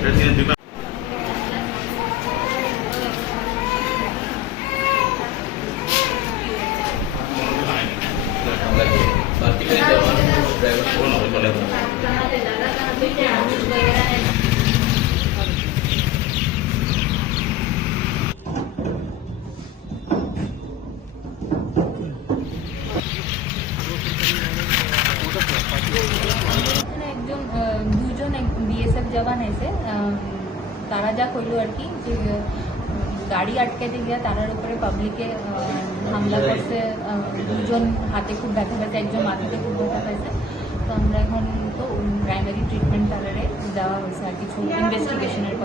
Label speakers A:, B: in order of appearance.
A: President দুই
B: এখানে একজন আহ, দুজন বিএসএফ জওয়ান এসে তারা যা করল আর কি যে গাড়ি আটকাতে গিয়ে তারার উপরে পাবলিকে হামলা করছে দুজন হাতে খুব ব্যথা পাইছে একজন মাথাতে খুব ব্যথা পাইছে। তো আমরা এখন তো প্রাইমারি ট্রিটমেন্ট তারারে দেওয়া হয়েছে আর কিছু ইনভেস্টিগেশনের